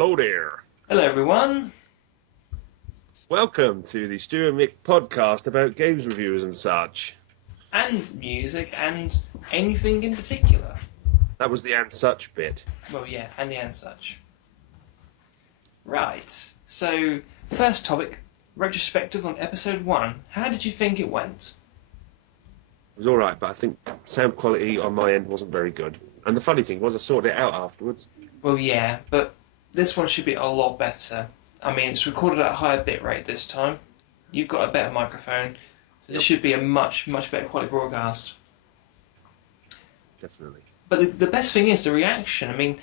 Hello there. Hello, everyone. Welcome to the Stu and Mick podcast about games reviews and such. And music and anything in particular. That was the and such bit. Well, yeah, and such. Right. So, first topic, retrospective on episode 1. How did you think it went? It was alright, but I think sound quality on my end wasn't very good. And the funny thing was I sorted it out afterwards. Well, yeah, but this one should be a lot better. I mean, it's recorded at a higher bitrate this time. You've got a better microphone, so this should be a much better quality broadcast. Definitely. But the best thing is the reaction. I mean,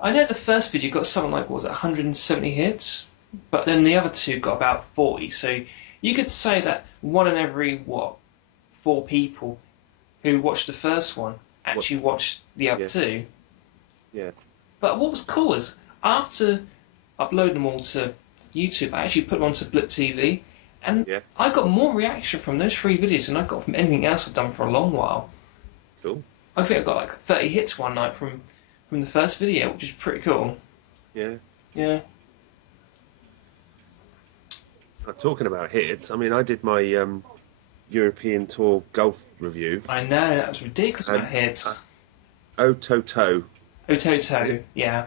I know the first video got something like, what was it, 170 hits? But then the other two got about 40. So you could say that one in every, 4 people who watched the first one actually watched the other two. Yeah. But what was cool is, after uploading them all to YouTube, I actually put them onto Blip TV, and I got more reaction from those 3 videos than I got from anything else I've done for a long while. Cool. I think I got like 30 hits one night from the first video, which is pretty cool. Yeah. Yeah. Talking about hits, I mean, I did my European Tour golf review. I know, that was ridiculous amount of hits. Ototo. Ototo, yeah.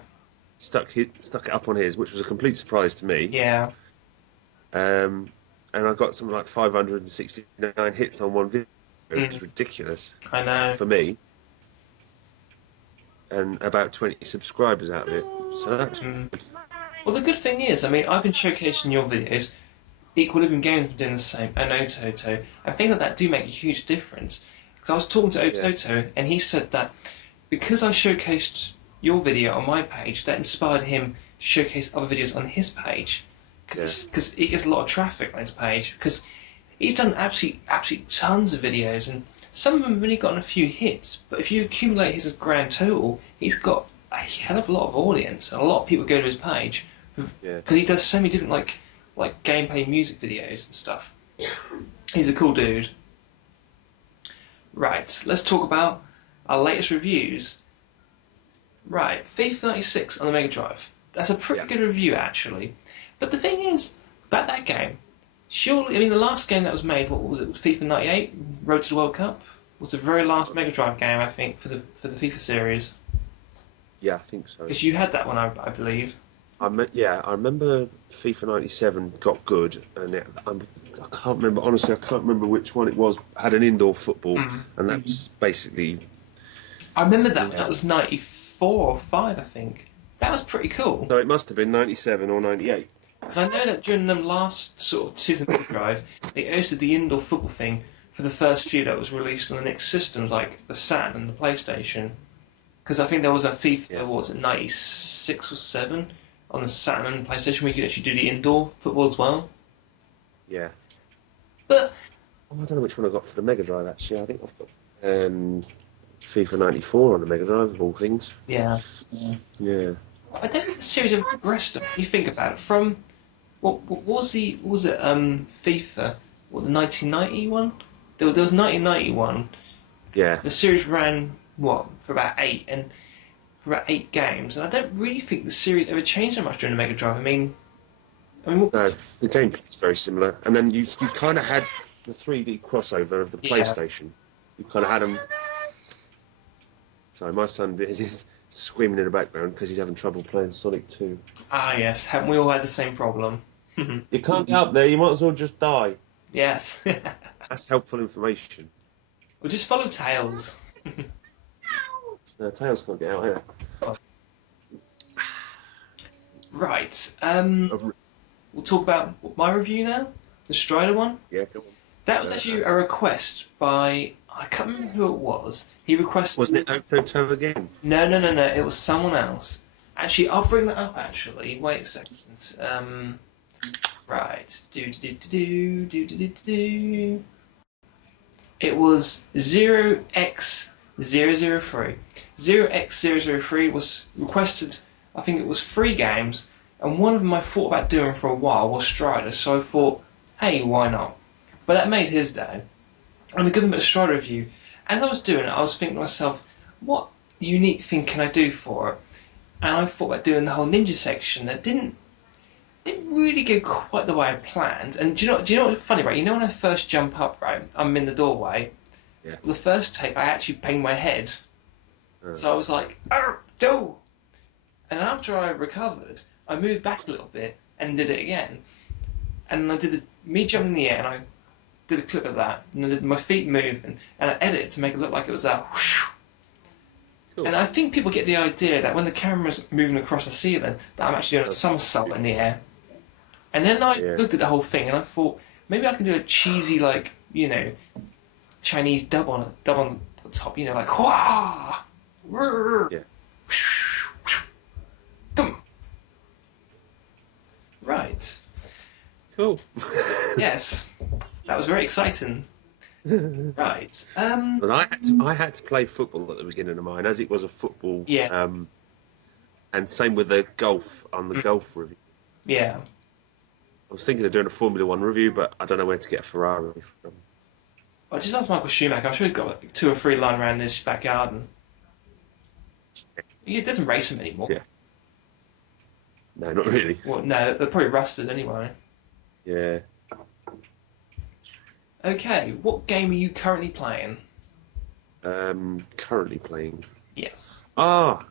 Stuck it up on his, which was a complete surprise to me. Yeah. And I got something like 569 hits on one video. It was ridiculous. I know. For me. And about 20 subscribers out of it. So that's... Well, the good thing is, I mean, I've been showcasing your videos. Equilibrium Games have been doing the same, and Ototo. I think that do make a huge difference. Because I was talking to Ototo, and he said that because I showcased your video on my page, that inspired him to showcase other videos on his page. Because he gets a lot of traffic on his page. Because he's done absolutely tons of videos, and some of them have really gotten a few hits. But if you accumulate his grand total, he's got a hell of a lot of audience, and a lot of people go to his page. Because he does so many different, like gameplay music videos and stuff. He's a cool dude. Right, let's talk about our latest reviews. Right, FIFA 96 on the Mega Drive. That's a pretty good review, actually. But the thing is, about that game, surely, I mean, the last game that was made, what was it, FIFA 98, Road to the World Cup, was the very last Mega Drive game, I think, for the FIFA series. Yeah, I think so. Because you had that one, I believe. I remember FIFA 97 got good, and I can't remember, honestly, I can't remember which one it was. Had an indoor football, and that's basically... I remember that, that was 94 or 5, I think. That was pretty cool. So it must have been 97 or 98. Because I know that during the last sort of Super Mega Drive, they hosted the indoor football thing for the first few that was released on the next systems, like the Saturn and the PlayStation. Because I think there was a FIFA, what was it, 96 or 7 on the Saturn and PlayStation where you could actually do the indoor football as well. Yeah. But I don't know which one I got for the Mega Drive, actually. I think I've got FIFA 94 on the Mega Drive, of all things. Yeah. I don't think the series ever progressed. If you think about it, from what was it FIFA? What, the 1990 one? There was 1991. Yeah. The series ran for about 8 games, and I don't really think the series ever changed that much during the Mega Drive. I mean, no, the gameplay is very similar, and then you kind of had the 3D crossover of the PlayStation. You kind of had them. Sorry, my son is screaming in the background because he's having trouble playing Sonic 2. Ah, yes. Haven't we all had the same problem? You can't get up there, you might as well just die. Yes. That's helpful information. We'll just follow Tails. No, Tails can't get out either. Right. We'll talk about my review now. The Strider one. Yeah, go on. That was actually a request by... I can't remember who it was. He requested... Wasn't it Ototo again? No. It was someone else. Actually, I'll bring that up, actually. Wait a second. Right. It was 0x003. 0x003 was requested, I think it was 3 games, and one of them I thought about doing for a while was Strider, so I thought, hey, why not? But that made his day. And we gave him a Strider review. As I was doing it, I was thinking to myself, what unique thing can I do for it? and I thought about doing the whole ninja section. That didn't really go quite the way I planned. And do you know what's funny, right? You know when I first jump up, right? I'm in the doorway. Yeah. The first take, I actually banged my head. So I was like, do! And after I recovered, I moved back a little bit and did it again. And I did me jumping in the air, and I did a clip of that. And I did my feet moving, and I edited it to make it look like it was a whoosh. Cool. And I think people get the idea that when the camera's moving across the ceiling, that I'm actually doing a somersault in the air. And then I looked at the whole thing, and I thought, maybe I can do a cheesy, like, Chinese dub on the top, like, wah! Yeah. Right. Cool. Yes. That was very exciting. Right. But I had to play football at the beginning of mine, as it was a football. Yeah. And same with the golf on the golf review. Yeah. I was thinking of doing a Formula One review, but I don't know where to get a Ferrari from. I just asked Michael Schumacher. I'm sure he's got like 2 or 3 lying around his back garden. He doesn't race them anymore. Yeah. No, not really. Well, no, they're probably rusted anyway. Yeah. Okay, what game are you currently playing? Currently playing. Yes. God,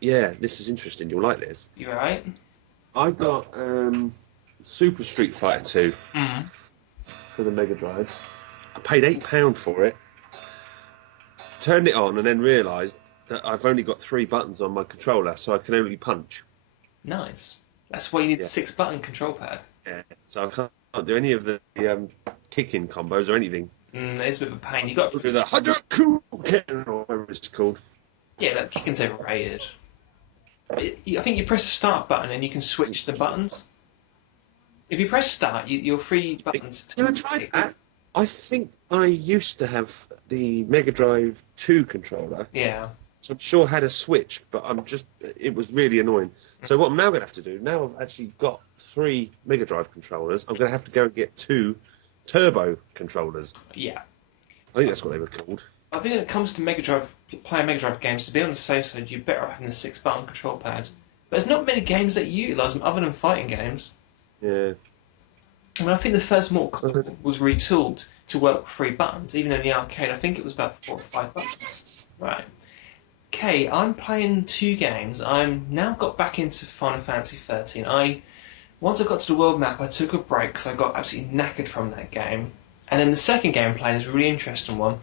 yeah, this is interesting. You'll like this. You alright? I got Super Street Fighter 2 for the Mega Drive. I paid £8 for it, turned it on, and then realised that I've only got 3 buttons on my controller, so I can only punch. Nice. That's why you need the 6-button control pad. Yeah, so I can't do any of the kicking combos or anything. It's a bit of a pain. You got to do the Hadouken or whatever it's called. Yeah, that kicking's overrated. I think you press the start button and you can switch the buttons. If you press start, you're free buttons. You ever tried that? I think I used to have the Mega Drive 2 controller. Yeah. So I'm sure I had a switch, but it was really annoying. So what I'm now going to have to do, now I've actually got 3 Mega Drive controllers, I'm going to have to go and get 2 Turbo controllers. Yeah. I think that's what they were called. I think when it comes to playing Mega Drive games, to be on the safe side, you're better off having the 6-button control pad. But there's not many games that utilise them other than fighting games. Yeah. I mean, I think the first Mortal Kombat was retooled to work with 3 buttons, even in the arcade. I think it was about 4 or 5 buttons. Right. Okay, I'm playing 2 games. I'm now got back into Final Fantasy 13. Once I got to the world map, I took a break because I got absolutely knackered from that game. And then the second game I'm playing is a really interesting one.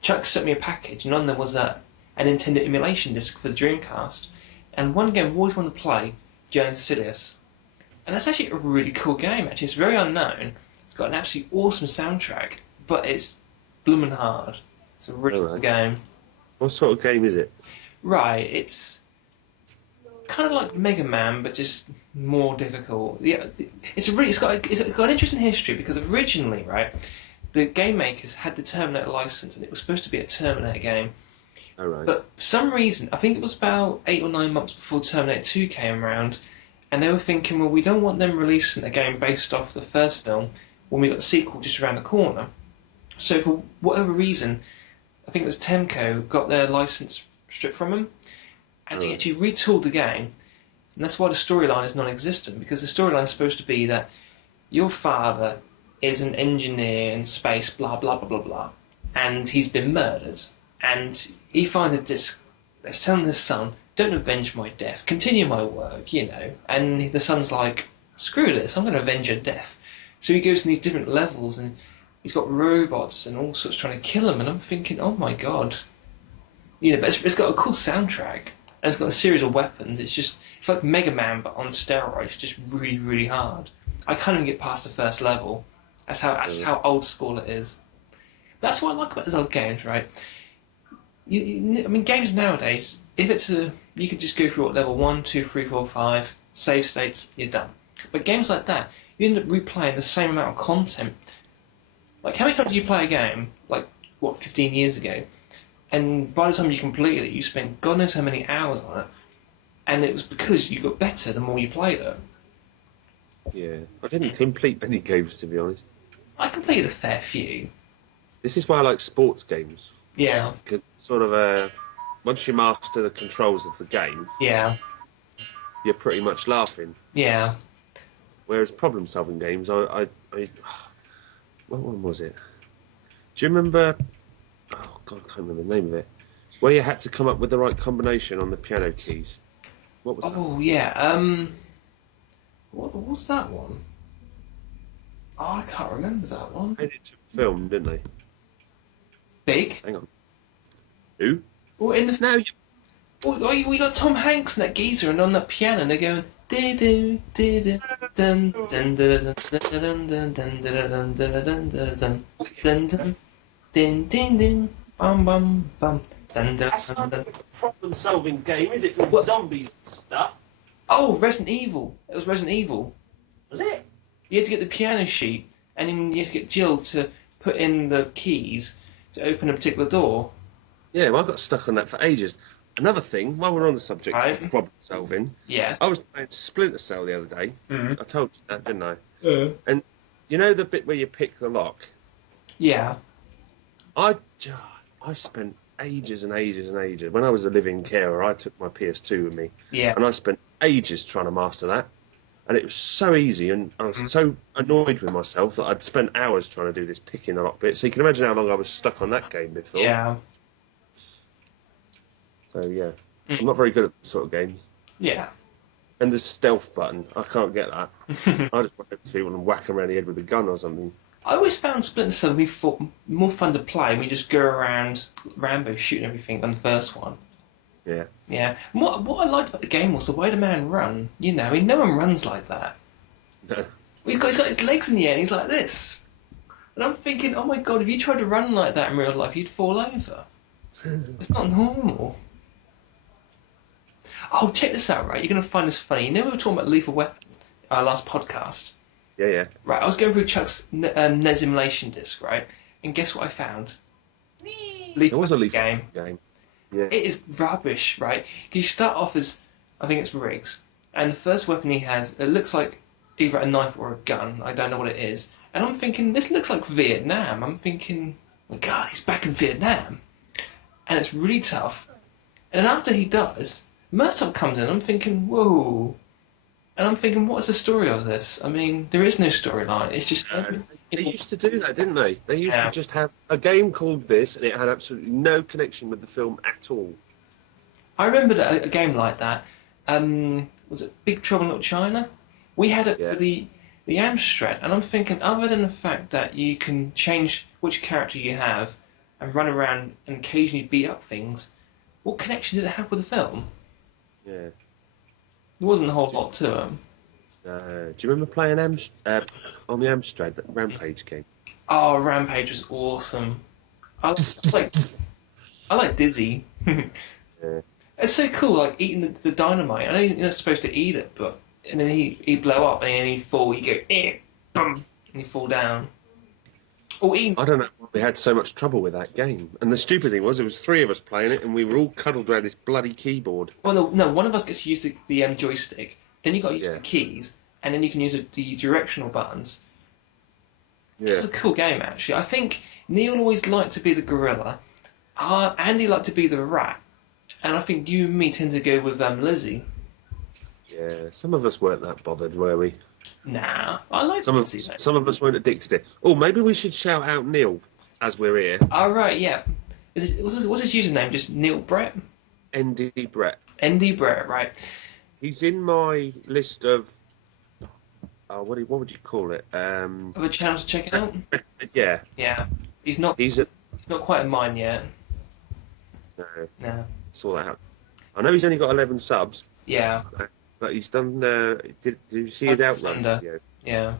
Chuck sent me a package, and on there was a Nintendo emulation disc for the Dreamcast. And one game I've always wanted to play, Journey to Sidious. And that's actually a really cool game, actually. It's very unknown. It's got an absolutely awesome soundtrack, but it's bloomin' hard. It's a really cool game. What sort of game is it? Right, it's kind of like Mega Man, but just more difficult. Yeah, it's got an interesting history because originally, right, the game makers had the Terminator license, and it was supposed to be a Terminator game. Oh, right. But for some reason, I think it was about 8 or 9 months before Terminator 2 came around, and they were thinking, well, we don't want them releasing a game based off the first film when we got the sequel just around the corner. So for whatever reason, I think it was Temco got their license stripped from them, and they actually retooled the game, and that's why the storyline is non-existent, because the storyline is supposed to be that your father is an engineer in space, blah, blah, blah, blah, blah, and he's been murdered, and he finds a disc that's telling his son, don't avenge my death, continue my work, and the son's like, screw this, I'm going to avenge your death. So he goes to these different levels, and he's got robots and all sorts trying to kill him, and I'm thinking, oh my god. But it's got a cool soundtrack, and it's got a series of weapons. It's like Mega Man, but on steroids, just really, really hard. I can't even get past the first level. That's how old school it is. That's what I like about those old games, right? Games nowadays, you could just go through level 1, 2, 3, 4, 5, save states, you're done. But games like that, you end up replaying the same amount of content. Like, how many times did you play a game, 15 years ago? And by the time you completed it, you spent God knows how many hours on it. And it was because you got better the more you played it. Yeah, I didn't complete many games, to be honest. I completed a fair few. This is why I like sports games. Yeah. Because once you master the controls of the game, yeah, you're pretty much laughing. Yeah. Whereas problem-solving games, what one was it? Do you remember? Oh God, I can't remember the name of it. Where you had to come up with the right combination on the piano keys. What was that? Oh yeah. What's that one? Oh, I can't remember that one. They made it to a film, didn't they? Big. Hang on. Who? Or in the. No. We got Tom Hanks and that geezer, and on that piano, and they're going. Do do do dun dun dun dun dun dun dun dun dun dun dun dun dun din din din bum bum bum dun dun That's dun not dun. a problem-solving game, is it? With zombies and stuff. Oh, Resident Evil. It was Resident Evil. Was it? You had to get the piano sheet, and then you had to get Jill to put in the keys to open a particular door. Yeah, well, I got stuck on that for ages. Another thing, while we're on the subject Right. of problem solving, Yes. I was playing Splinter Cell the other day. Mm. I told you that, didn't I? Uh. And you know the bit where you pick the lock? Yeah. I spent ages and ages and ages. When I was a living carer, I took my PS2 with me. Yeah. And I spent ages trying to master that. And it was so easy, and I was so annoyed with myself that I'd spent hours trying to do this picking the lock bit. So you can imagine how long I was stuck on that game before. Yeah. So yeah, I'm not very good at those sort of games. Yeah. And the stealth button, I can't get that. I just want to people and whack them around the head with a gun or something. I always found Splinter Cell more fun to play. We just go around Rambo shooting everything than the first one. Yeah. Yeah. And what I liked about the game was the way the man run. You know, I mean, no one runs like that. No. He's got his legs in the air and he's like this. And I'm thinking, oh my god, if you tried to run like that in real life, you'd fall over. It's not normal. Oh, check this out, right? You're going to find this funny. You know we were talking about Lethal Weapon, our last podcast? Yeah. Right, I was going through Chuck's Nesimulation disc, right? And guess what I found? It was a lethal game. Yeah. It is rubbish, right? You start off as, I think it's Riggs, and the first weapon he has, it looks like either a knife or a gun. I don't know what it is. And I'm thinking, this looks like Vietnam. I'm thinking, oh my god, he's back in Vietnam. And it's really tough. And then after he does, Murtaugh comes in. I'm thinking, whoa. And I'm thinking, what's the story of this? I mean, there is no storyline. It's just... They used to do that, didn't they? They used to just have a game called this, and it had absolutely no connection with the film at all. I remember a game like that. Was it Big Trouble in Little China? We had it for the Amstrad, and I'm thinking, other than the fact that you can change which character you have and run around and occasionally beat up things, what connection did it have with the film? Yeah. There wasn't a whole lot to them. Do you remember playing on the Amstrad, that Rampage game? Oh, Rampage was awesome. I like Dizzy. Yeah. It's so cool, like eating the dynamite. I know you're not supposed to eat it, but and then he'd blow up and then he'd fall. You go, boom, and he'd fall down. Or eating. I don't know why we had so much trouble with that game. And the stupid thing was, there was three of us playing it, and we were all cuddled around this bloody keyboard. Well, no, one of us gets to use the joystick. Then you got to use the keys, and then you can use the directional buttons. Yeah. It's a cool game, actually. I think Neil always liked to be the gorilla. Andy liked to be the rat. And I think you and me tend to go with Lizzie. Yeah, some of us weren't that bothered, were we? Nah, I like Lizzie. Some of us weren't addicted to it. Oh, maybe we should shout out Neil as we're here. Oh, right, yeah. What's his username? Just Neil Brett? ND Brett. ND Brett, right. He's in my list of... what would you call it? Other channels to check out? Yeah. Yeah. He's not quite in mine yet. No. Saw that happen. I know he's only got 11 subs. Yeah. But he's done... did you see his Outrun video? Yeah.